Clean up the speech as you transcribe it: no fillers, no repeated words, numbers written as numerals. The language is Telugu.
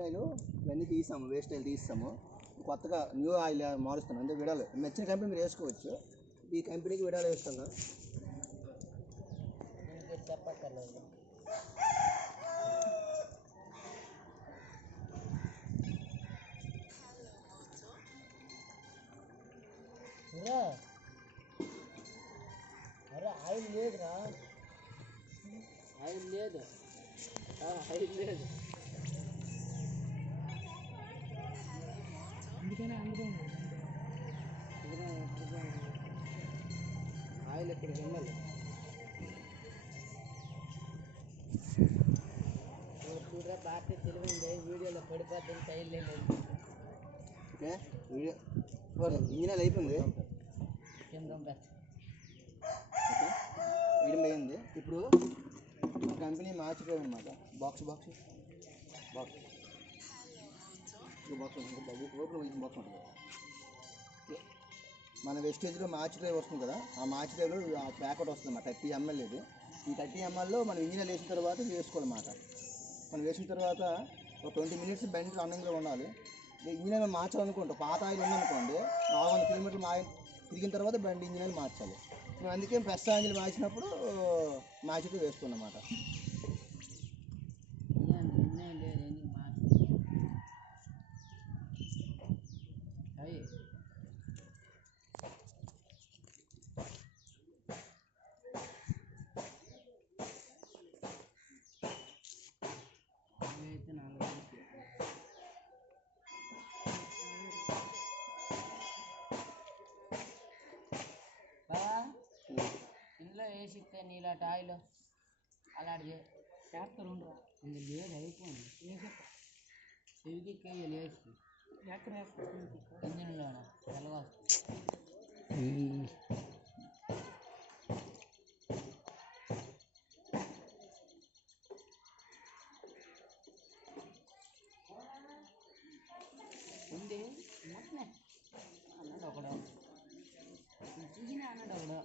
నేను ఇవన్నీ తీసాము, వేస్ట్ ఆయిల్ తీస్తాము, కొత్తగా న్యూ ఆయిల్ మారుస్తాను. అంటే విడాలు నచ్చిన కంపెనీ మీరు వేసుకోవచ్చు. ఈ కంపెనీకి విడాలు వేస్తాను. చెప్పక్కర్లేదు. అరే ఆయిల్ లేదురా, ఆయిల్ లేదు, ఆయిల్ లేదు. అందుకనే ఆయిల్ ఎక్కడికి వెళ్ళాలి. చూడరా పార్టీ తెలివింది, వీడియోలో పడిపోతుంది, టైల్ లేదు. ఓకే వీడియో ఇంజనీర్ అయిపోయింది, ఓకే వీడియం అయింది. ఇప్పుడు కంపెనీ మార్చిపోయాం అనమాట. Box box box box open box ఉంటుంది. మన వెస్టేజ్లో మ్యాచ్ డ్రైవ్ వస్తుంది కదా, ఆ మ్యాచ్ డ్రైవ్లో ఆ ప్యాకెట్ వస్తుంది అన్నమాట. 30 ml ఇది. ఈ 30 mlలో మనం ఇంజనీర్ వేసిన తర్వాత వేసుకోవాలన్నమాట. మనం వేసిన తర్వాత ఒక 20 minutes బండి రన్నింగ్లో ఉండాలి. ఇంజనీర్ మార్చాలనుకుంటాం, పాత ఆయిల్ ఉందనుకోండి 400 kilometers తిరిగిన తర్వాత బండి ఇంజనీర్ మార్చాలి. మేము అందుకే ఫ్రెష్ ఆయిల్ మార్చినప్పుడు మ్యాచ్తో వేసుకున్నాం అన్నమాట. ఇందులో వేసిస్తే నీలాంటి ఆయిల్ అలాంటిది చేస్తారు ఉండరా, ఇందులో లేదు అయిపోయింది. చెవికి కేయాలి వేసి ఇంజన్లో తెల్లగా ఉంది. అన్నాడు ఒకడు, చూసిన అన్నాడు ఒకడు.